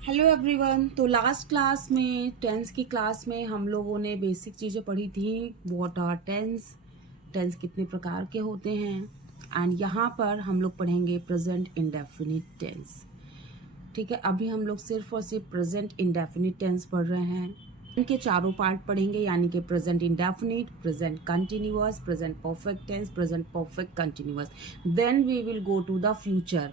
Hello everyone. तो last class में tense की क्लास में हम लोगों ने बेसिक चीज़ें पढ़ी थी। व्हाट आर टेंस, टेंस कितने प्रकार के होते हैं, एंड यहाँ पर हम लोग पढ़ेंगे प्रेजेंट इंडेफिनिट टेंस। ठीक है, अभी हम लोग सिर्फ और सिर्फ प्रेजेंट इंडेफिनिट टेंस पढ़ रहे हैं। इनके चारों पार्ट पढ़ेंगे, यानी कि present indefinite, present continuous, present perfect tense, present perfect continuous. Then we will go to the future.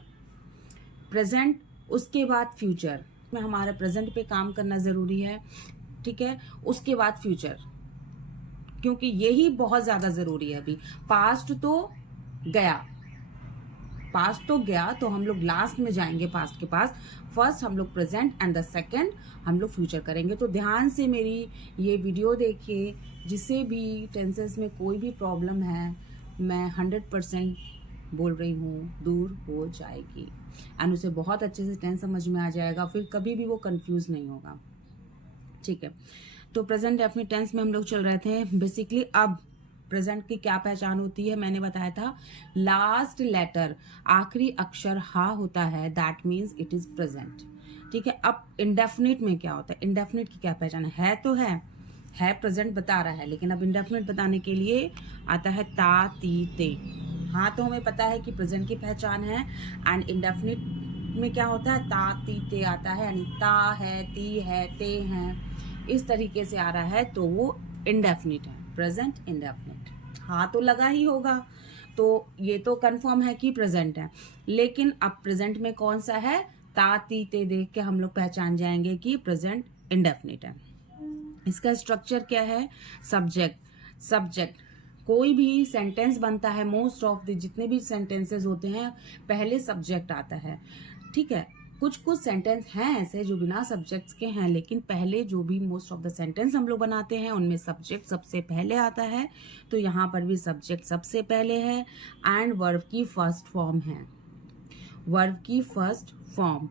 Present, उसके बाद फ्यूचर में हमारा प्रेजेंट पे काम करना ज़रूरी है। ठीक है, उसके बाद फ्यूचर, क्योंकि यही बहुत ज़्यादा ज़रूरी है। अभी पास्ट तो गया, पास्ट तो गया, तो हम लोग लास्ट में जाएंगे पास्ट के पास। फर्स्ट हम लोग प्रेजेंट एंड द सेकंड हम लोग फ्यूचर करेंगे। तो ध्यान से मेरी ये वीडियो देखिए। जिसे भी टेंसेस में कोई भी प्रॉब्लम है, मैं 100% बोल रही हूँ दूर हो जाएगी, एंड उसे बहुत अच्छे से टेंस समझ में आ जाएगा, फिर कभी भी वो कंफ्यूज नहीं होगा। ठीक है, तो प्रेजेंट डेफिनिट टेंस में हम लोग चल रहे थे बेसिकली। अब प्रेजेंट की क्या पहचान होती है, मैंने बताया था लास्ट लेटर, आखिरी अक्षर हा होता है, that means it is present. ठीक है, अब इंडेफिनिट में क्या होता है, इंडेफिनिट की क्या पहचान है तो है प्रेजेंट बता रहा है, लेकिन अब इंडेफिनिट बताने के लिए आता है ता ती ते। हाँ, तो हमें पता है कि प्रेजेंट की पहचान है, एंड इंडेफिनिट में क्या होता है ता ती ते आता है, यानी ता है, ती है, ते हैं, इस तरीके से आ रहा है, तो वो इंडेफिनिट है, प्रेजेंट इंडेफिनिट। हाँ तो लगा ही होगा, तो ये तो कंफर्म है कि प्रेजेंट है। लेकिन अब प्रेजेंट में कौन सा है, ता ती ते देख के हम लोग पहचान जाएंगे कि प्रेजेंट इंडेफिनिट है। इसका स्ट्रक्चर क्या है, सब्जेक्ट सब्जेक्ट। कोई भी सेंटेंस बनता है, मोस्ट ऑफ द जितने भी सेंटेंसेस होते हैं पहले सब्जेक्ट आता है। ठीक है, कुछ कुछ सेंटेंस हैं ऐसे जो बिना सब्जेक्ट्स के हैं, लेकिन पहले जो भी मोस्ट ऑफ द सेंटेंस हम लोग बनाते हैं उनमें सब्जेक्ट सबसे पहले आता है। तो यहाँ पर भी सब्जेक्ट सबसे पहले है, एंड वर्ब की फर्स्ट फॉर्म है, वर्ब की first form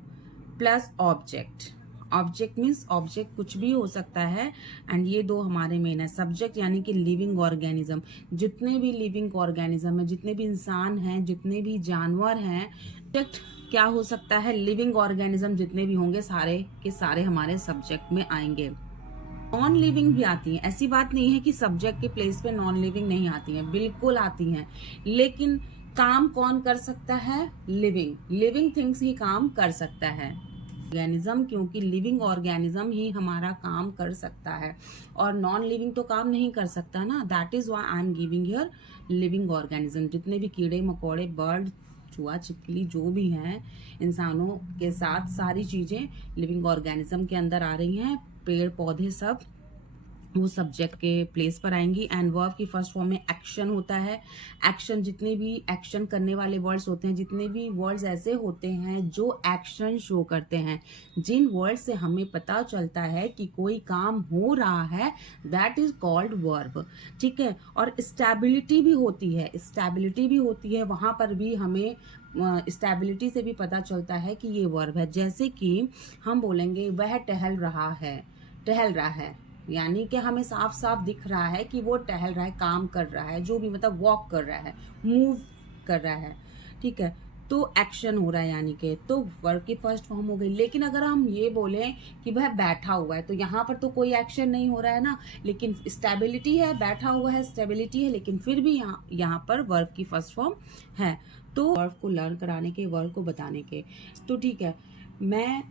plus object. Object means object कुछ भी हो सकता है, एंड ये दो हमारे मेन है। सब्जेक्ट यानी कि लिविंग ऑर्गेनिज्म, जितने भी लिविंग ऑर्गेनिज्म है, जितने भी इंसान हैं, जितने भी जानवर हैं, सब्जेक्ट क्या हो सकता है, लिविंग ऑर्गेनिज्म जितने भी होंगे सारे के सारे हमारे सब्जेक्ट में आएंगे। नॉन लिविंग भी आती हैं, ऐसी बात नहीं है कि सब्जेक्ट के प्लेस पे नॉन लिविंग नहीं आती हैं, बिल्कुल आती हैं, लेकिन काम कौन कर सकता है, लिविंग थिंग्स ही काम कर सकता है। ऑर्गेनिज्म, क्योंकि लिविंग ऑर्गेनिज्म ही हमारा काम कर सकता है, और नॉन लिविंग तो काम नहीं कर सकता ना। That is why I am giving here living organism. जितने भी कीड़े मकोड़े, बर्ड, चूहा छिपकली जो भी हैं, इंसानों के साथ सारी चीजें लिविंग ऑर्गेनिज्म के अंदर आ रही हैं, पेड़ पौधे सब वो सब्जेक्ट के प्लेस पर आएंगी। एंड वर्ब की फर्स्ट फॉर्म में एक्शन होता है। एक्शन, जितने भी एक्शन करने वाले वर्ड्स होते हैं, जितने भी वर्ड्स ऐसे होते हैं जो एक्शन शो करते हैं, जिन वर्ड से हमें पता चलता है कि कोई काम हो रहा है, दैट इज कॉल्ड वर्ब। ठीक है, और स्टेबिलिटी भी होती है, स्टेबिलिटी भी होती है, वहां पर भी हमें स्टेबिलिटी से भी पता चलता है कि ये वर्ब है। जैसे कि हम बोलेंगे वह टहल रहा है, टहल रहा है यानी कि हमें साफ साफ दिख रहा है कि वो टहल रहा है, काम कर रहा है, जो भी मतलब वॉक कर रहा है, मूव कर रहा है। ठीक है, तो एक्शन हो रहा है, यानी कि तो वर्ब की फर्स्ट फॉर्म हो गई। लेकिन अगर हम ये बोलें कि वह बैठा हुआ है, तो यहाँ पर तो कोई एक्शन नहीं हो रहा है ना, लेकिन स्टेबिलिटी है, बैठा हुआ है, स्टेबिलिटी है, लेकिन फिर भी यहाँ पर वर्ब की फर्स्ट फॉर्म है। तो वर्ब को लर्न कराने के, वर्ब को बताने के, तो ठीक है, मैं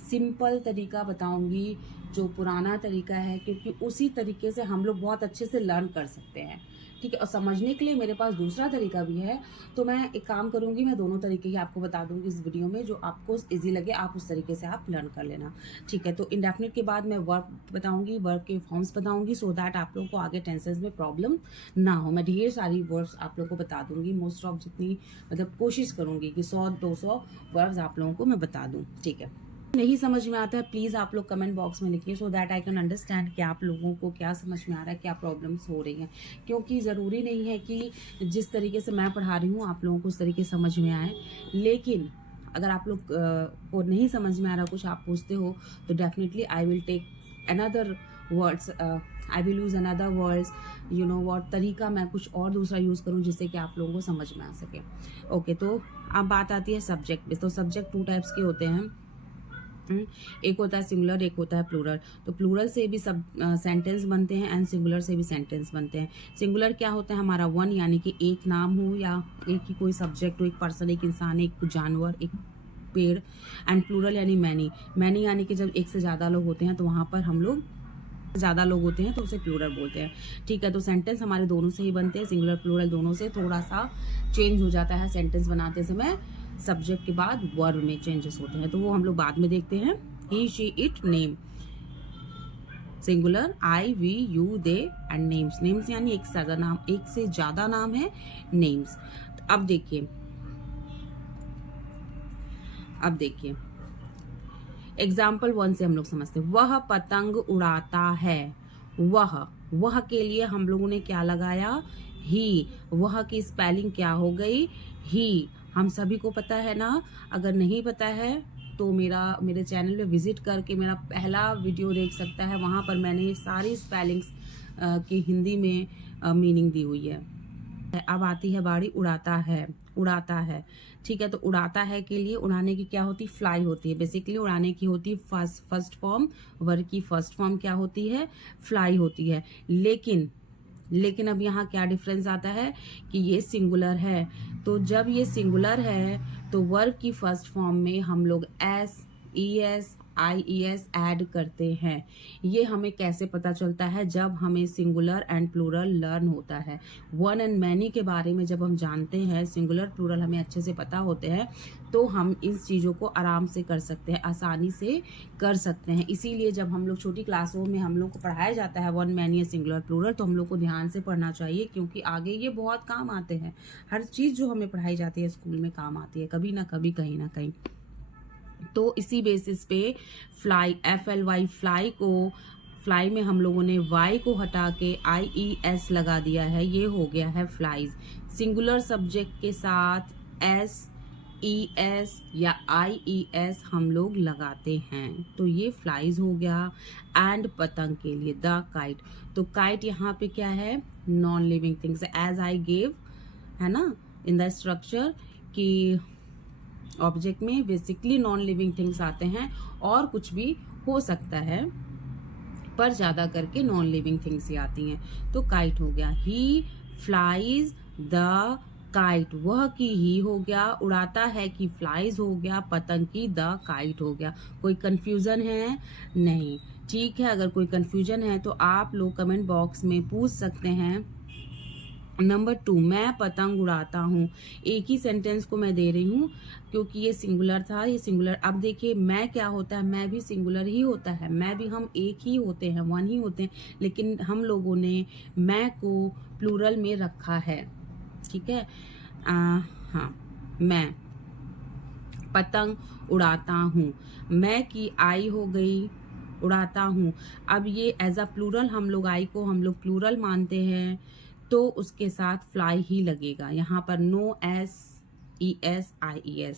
सिंपल तरीका बताऊंगी जो पुराना तरीका है, क्योंकि उसी तरीके से हम लोग बहुत अच्छे से लर्न कर सकते हैं। ठीक है, और समझने के लिए मेरे पास दूसरा तरीका भी है, तो मैं एक काम करूंगी, मैं दोनों तरीके ही आपको बता दूंगी इस वीडियो में, जो आपको इजी लगे आप उस तरीके से आप लर्न कर लेना। ठीक है, तो इंडेफिनिट के बाद मैं वर्ब बताऊंगी, वर्ब के फॉर्म्स बताऊंगी, सो दैट आप लोगों को आगे टेंसेस में प्रॉब्लम ना हो। मैं ढेर सारी वर्ब्स आप लोगों को बता दूंगी, मोस्ट ऑफ जितनी मतलब कोशिश करूंगी कि 100-200 वर्ब्स आप लोगों को मैं बता दूं। ठीक है, नहीं समझ में आता है प्लीज़ आप लोग कमेंट बॉक्स में लिखिए, so that I can understand कि आप लोगों को क्या समझ में आ रहा है, क्या प्रॉब्लम्स हो रही हैं। क्योंकि ज़रूरी नहीं है कि जिस तरीके से मैं पढ़ा रही हूँ आप लोगों को उस तरीके समझ में आए, लेकिन अगर आप लोग को नहीं समझ में आ रहा, कुछ आप पूछते हो, तो definitely I will take another words, I will use another words, you know what, तरीका मैं कुछ और दूसरा यूज़ करूँ जिससे कि आप लोगों को समझ में आ सके। ओके, तो अब बात आती है सब्जेक्ट पे। तो सब्जेक्ट 2 टाइप्स के होते हैं, एक होता है सिंगुलर, एक होता है प्लूरल। तो प्लूरल से भी सब सेंटेंस बनते हैं एंड सिंगुलर से भी सेंटेंस बनते हैं। सिंगुलर क्या होता है, हमारा वन यानी कि एक नाम हो या एक ही कोई सब्जेक्ट हो, एक पर्सन, एक इंसान, एक जानवर, एक पेड़। एंड प्लूरल यानी मैनी। मैनी यानी कि जब एक से ज़्यादा लोग होते हैं तो वहाँ पर हम लोग ज़्यादा लोग होते हैं तो उसे प्लूरल बोलते हैं। ठीक है, तो सेंटेंस हमारे दोनों से ही बनते हैं, सिंगुलर प्लूरल दोनों से। थोड़ा सा चेंज हो जाता है सेंटेंस बनाते समय, सब्जेक्ट के बाद वर्ब में चेंजेस होते हैं, तो वो हम लोग बाद में देखते हैं। He, she, it, name. Singular I, we, you, they and names. Names यानी एक से ज्यादा नाम है नेम्स। अब देखिए एग्जाम्पल 1 से हम लोग समझते हैं। वह पतंग उड़ाता है। वह के लिए हम लोगों ने क्या लगाया, ही। वह की स्पेलिंग क्या हो गई, ही। हम सभी को पता है ना, अगर नहीं पता है तो मेरे चैनल पे विजिट करके मेरा पहला वीडियो देख सकता है, वहां पर मैंने सारी स्पेलिंग्स की हिंदी में मीनिंग दी हुई है। अब आती है बारी उड़ाता है। ठीक है, तो उड़ाता है के लिए उड़ाने की क्या होती, फ्लाई होती है। बेसिकली उड़ाने की होती है फर्स्ट फॉर्म, वर्ब की फर्स्ट फॉर्म क्या होती है, फ्लाई होती है। लेकिन अब यहाँ क्या डिफरेंस आता है कि ये सिंगुलर है, तो जब ये सिंगुलर है तो वर्ब की फर्स्ट फॉर्म में हम लोग SES IES ऐड करते हैं। ये हमें कैसे पता चलता है, जब हमें सिंगुलर एंड प्लूरल लर्न होता है। वन एंड मैनी के बारे में जब हम जानते हैं, सिंगुलर प्लूरल हमें अच्छे से पता होते हैं, तो हम इस चीज़ों को आराम से कर सकते हैं, आसानी से कर सकते हैं। इसीलिए जब हम लोग छोटी क्लासों में हम लोग को पढ़ाया जाता है वन मैनी या सिंगुलर प्लूरल, तो हम लोग को ध्यान से पढ़ना चाहिए, क्योंकि आगे ये बहुत काम आते हैं। हर चीज़ जो हमें पढ़ाई जाती है स्कूल में काम आती है, कभी ना कभी, कहीं ना कहीं। तो इसी बेसिस पे फ्लाई, FLY, फ्लाई में हम लोगों ने Y को हटा के IES लगा दिया है, ये हो गया है फ्लाइज। सिंगुलर सब्जेक्ट के साथ SES या IES हम लोग लगाते हैं, तो ये फ्लाइज हो गया। एंड पतंग के लिए द काइट, तो काइट यहाँ पे क्या है, non living things, as I gave, है ना, इन द स्ट्रक्चर, कि ऑब्जेक्ट में बेसिकली नॉन लिविंग थिंग्स आते हैं, और कुछ भी हो सकता है, पर ज्यादा करके नॉन लिविंग थिंग्स ही आती हैं। तो काइट हो गया, ही फ्लाइज द काइट, वह की ही हो गया, उड़ाता है कि फ्लाइज हो गया, पतंग की द काइट हो गया। कोई कंफ्यूजन है? नहीं। ठीक है, अगर कोई कंफ्यूजन है तो आप लोग कमेंट बॉक्स में पूछ सकते हैं। नंबर 2, मैं पतंग उड़ाता हूँ। एक ही सेंटेंस को मैं दे रही हूँ क्योंकि ये सिंगुलर था, ये सिंगुलर। अब देखिए मैं क्या होता है, मैं भी सिंगुलर ही होता है, मैं भी, हम एक ही होते हैं, वन ही होते हैं, लेकिन हम लोगों ने मैं को प्लूरल में रखा है। ठीक है, हाँ, मैं पतंग उड़ाता हूँ, मैं की आई हो गई, उड़ाता हूँ। अब ये एज अ प्लूरल हम लोग आई को हम लोग प्लूरल मानते हैं, तो उसके साथ फ्लाई ही लगेगा। यहाँ पर no SES IES,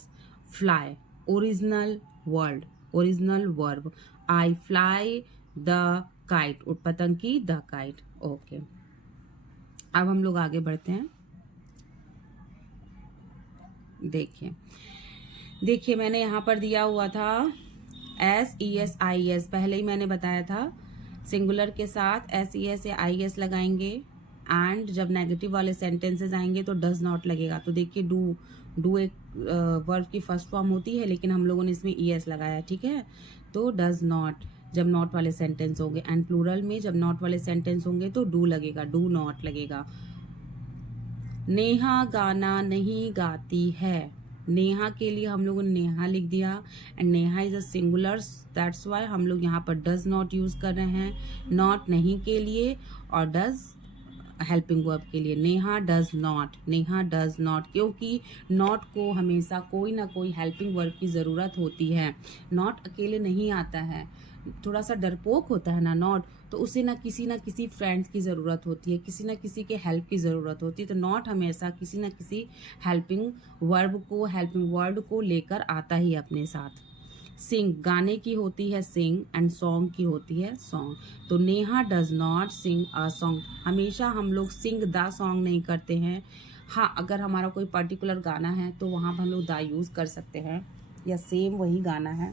fly, original verb, I fly the kite, पतंग की द काइट। ओके, अब हम लोग आगे बढ़ते हैं। देखिए मैंने यहाँ पर दिया हुआ था SES IES, पहले ही मैंने बताया था, सिंगुलर के साथ SES या IES लगाएंगे, एंड जब नेगेटिव वाले सेंटेंसेस आएंगे तो डज नॉट लगेगा। तो देखिए डू एक वर्ब की फर्स्ट फॉर्म होती है, लेकिन हम लोगों ने इसमें ES लगाया। ठीक है, तो डज नॉट जब नॉट वाले सेंटेंस होंगे, एंड प्लूरल में जब नॉट वाले सेंटेंस होंगे तो डू लगेगा, डू नॉट लगेगा। नेहा गाना नहीं गाती है, नेहा के लिए हम लोगों ने नेहा लिख दिया, and Neha is a singular, that's why हम लोग यहाँ पर डज नॉट यूज कर रहे हैं, नॉट नहीं के लिए और डज हेल्पिंग वर्ब के लिए। नेहा डज नॉट, क्योंकि नॉट को हमेशा कोई ना कोई हेल्पिंग वर्ब की ज़रूरत होती है। नॉट अकेले नहीं आता है, थोड़ा सा डरपोक होता है ना नॉट, तो उसे ना किसी फ्रेंड्स की ज़रूरत होती है, किसी ना किसी के हेल्प की ज़रूरत होती है। तो नॉट हमेशा किसी ना किसी हेल्पिंग वर्ड को लेकर आता ही अपने साथ। सिंग गाने की होती है सिंग, एंड सॉन्ग की होती है सॉन्ग। तो Neha does not sing a song, हमेशा हम लोग सिंग द सॉन्ग नहीं करते हैं। हाँ, अगर हमारा कोई पर्टिकुलर गाना है तो वहाँ पर हम लोग द यूज़ कर सकते हैं, या सेम वही गाना है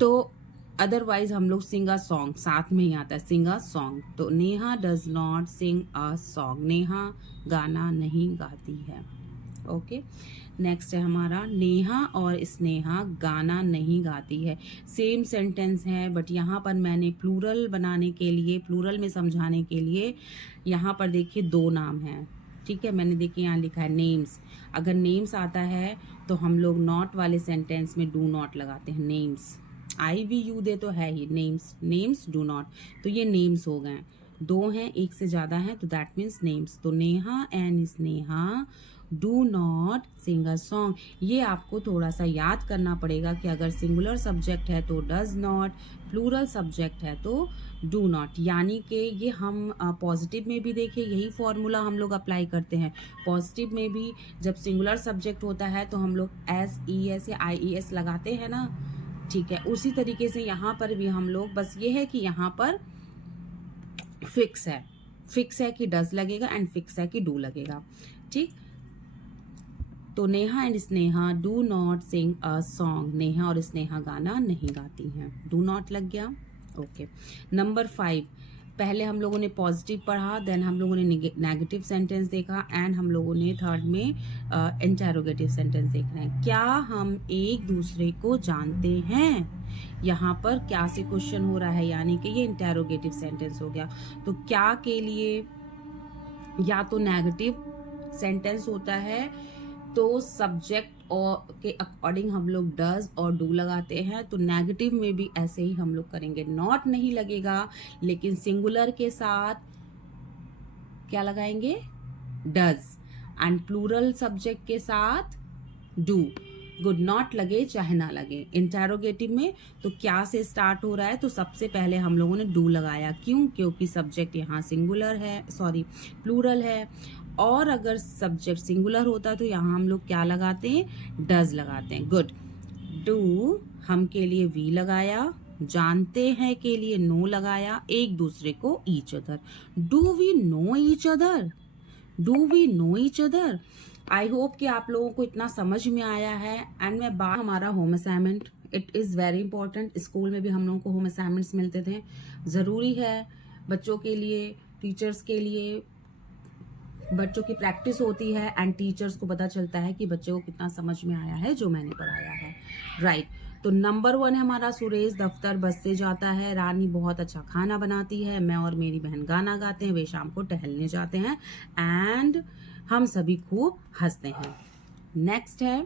तो अदरवाइज हम लोग सिंग अ सॉन्ग साथ में ही आता है, सिंग अ सॉन्ग। तो Neha does not sing a song, Neha गाना नहीं गाती है। ओके, नेक्स्ट है हमारा नेहा और स्नेहा गाना नहीं गाती है। सेम सेंटेंस है, बट यहाँ पर मैंने प्लूरल बनाने के लिए, प्लूरल में समझाने के लिए यहाँ पर देखिए दो नाम हैं। ठीक है, मैंने देखिए यहाँ लिखा है नेम्स। अगर नेम्स आता है तो हम लोग नॉट वाले सेंटेंस में डू नॉट लगाते हैं। Names I we you they तो है ही, नेम्स, नेम्स डू नॉट। तो ये नेम्स हो गए, दो हैं एक से ज्यादा हैं तो दैट मीन्स नेम्स। तो Neha and Sneha do not sing a song. ये आपको थोड़ा सा याद करना पड़ेगा कि अगर सिंगुलर सब्जेक्ट है तो डज नॉट, प्लूरल सब्जेक्ट है तो डू नॉट। यानी कि ये हम पॉजिटिव में भी देखिए यही फॉर्मूला हम लोग अप्लाई करते हैं। पॉजिटिव में भी जब सिंगुलर सब्जेक्ट होता है तो हम लोग एस ई एस या आई ई एस लगाते हैं ना। ठीक है, उसी तरीके से यहाँ पर भी हम लोग, बस ये है कि यहाँ पर फिक्स है, फिक्स है कि डज लगेगा एंड फिक्स है कि डू लगेगा। ठीक, तो Neha and Sneha do not sing a song, Neha और स्नेहा गाना नहीं गाती हैं, डू नॉट लग गया। ओके, नंबर 5, पहले हम लोगों ने पॉजिटिव पढ़ा, देन हम लोगों ने नेगेटिव सेंटेंस देखा एंड हम लोगों ने थर्ड में इंटेरोगेटिव सेंटेंस देख रहे हैं। क्या हम एक दूसरे को जानते हैं? यहाँ पर क्या से क्वेश्चन हो रहा है, यानी कि ये इंटेरोगेटिव सेंटेंस हो गया। तो क्या के लिए या तो नेगेटिव सेंटेंस होता है तो सब्जेक्ट और के अकॉर्डिंग हम लोग डज और डू लगाते हैं। तो नेगेटिव में भी ऐसे ही हम लोग करेंगे, नॉट नहीं लगेगा, लेकिन सिंगुलर के साथ क्या लगाएंगे? डज, एंड प्लूरल सब्जेक्ट के साथ डू। गुड नॉट लगे चाहे ना लगे। इंटेरोगेटिव में तो क्या से स्टार्ट हो रहा है, तो सबसे पहले हम लोगों ने डू लगाया। क्यों? क्योंकि सब्जेक्ट यहाँ सिंगुलर है, सॉरी प्लूरल है। और अगर सब्जेक्ट सिंगुलर होता तो यहाँ हम लोग क्या लगाते हैं? डज लगाते हैं। गुड, डू हम के लिए वी लगाया, जानते हैं के लिए नो लगाया, एक दूसरे को each other. Do we know each other? Do we know each other? I hope कि आप लोगों को इतना समझ में आया है। एंड मैं बात हमारा home assignment, it is very important. School में भी हम लोगों को होम असाइनमेंट्स मिलते थे, ज़रूरी है बच्चों के लिए, टीचर्स के लिए। बच्चों की प्रैक्टिस होती है एंड टीचर्स को पता चलता है कि बच्चे को कितना समझ में आया है जो मैंने पढ़ाया है। राइट, तो नंबर 1 है हमारा सुरेश दफ्तर बस से जाता है, रानी बहुत अच्छा खाना बनाती है, मैं और मेरी बहन गाना गाते हैं, वे शाम को टहलने जाते हैं एंड हम सभी खूब हंसते हैं। नेक्स्ट है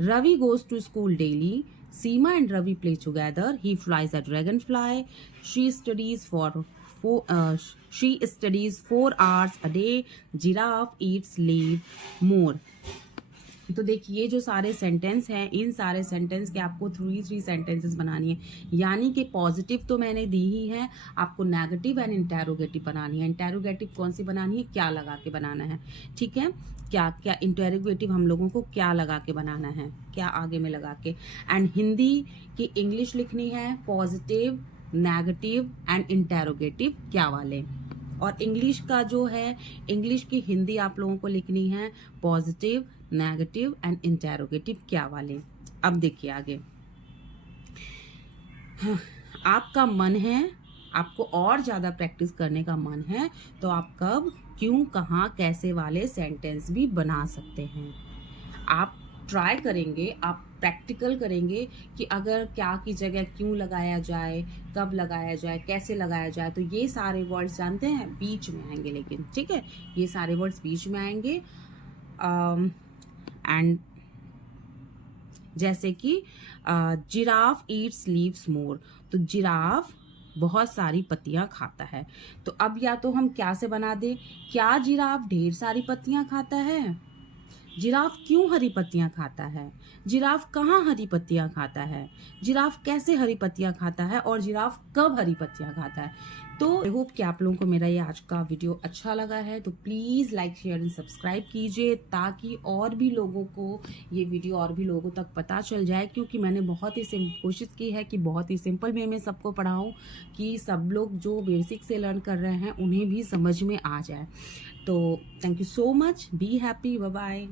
Ravi goes to school daily, Seema and Ravi play together, he flies a dragon fly, she studies 4 hours a day, giraffe eats leaf more। तो देखिए ये जो सारे सेंटेंस हैं, इन सारे सेंटेंस के आपको 3 सेंटेंसेस बनानी है। यानी कि पॉजिटिव तो मैंने दी ही है, आपको नेगेटिव एंड इंटेरोगेटिव बनानी है। इंटेरोगेटिव कौन सी बनानी है? क्या लगा के बनाना है। ठीक है, क्या क्या इंटेरोगेटिव हम लोगों को क्या लगा के बनाना है, क्या आगे में लगा के। एंड हिंदी की इंग्लिश लिखनी है पॉजिटिव, नेगेटिव एंड इंटेरोगेटिव क्या वाले। और इंग्लिश का जो है, इंग्लिश की हिंदी आप लोगों को लिखनी है पॉजिटिव, नेगेटिव एंड इंटेरोगेटिव क्या वाले। अब देखिए आगे, हाँ, आपका मन है, आपको और ज़्यादा प्रैक्टिस करने का मन है तो आप कब, क्यों, कहाँ, कैसे वाले सेंटेंस भी बना सकते हैं। आप ट्राई करेंगे, आप प्रैक्टिकल करेंगे कि अगर क्या की जगह क्यों लगाया जाए, कब लगाया जाए, कैसे लगाया जाए। तो ये सारे वर्ड्स जानते हैं बीच में आएंगे, लेकिन ठीक है ये सारे वर्ड्स बीच में आएंगे। एंड जैसे कि जिराफ ईट्स लीव्स मोर, तो जिराफ बहुत सारी पत्तियां खाता है। तो अब या तो हम क्या से बना दें, क्या जिराफ ढेर सारी पत्तियां खाता है? जिराफ क्यों हरी पत्तियां खाता है? जिराफ कहाँ हरी पत्तियां खाता है? जिराफ कैसे हरी पत्तियां खाता है? और जिराफ कब हरी पत्तियां खाता है? तो आई होप कि आप लोगों को मेरा ये आज का वीडियो अच्छा लगा है। तो please like, share and subscribe कीजिए ताकि और भी लोगों को ये वीडियो और भी लोगों तक पता चल जाए। क्योंकि मैंने बहुत ही कोशिश की है कि बहुत ही सिंपल वे में सबको पढ़ाऊँ कि सब लोग जो बेसिक से लर्न कर रहे हैं उन्हें भी समझ में आ जाए। तो thank you so much, be happy, bye bye.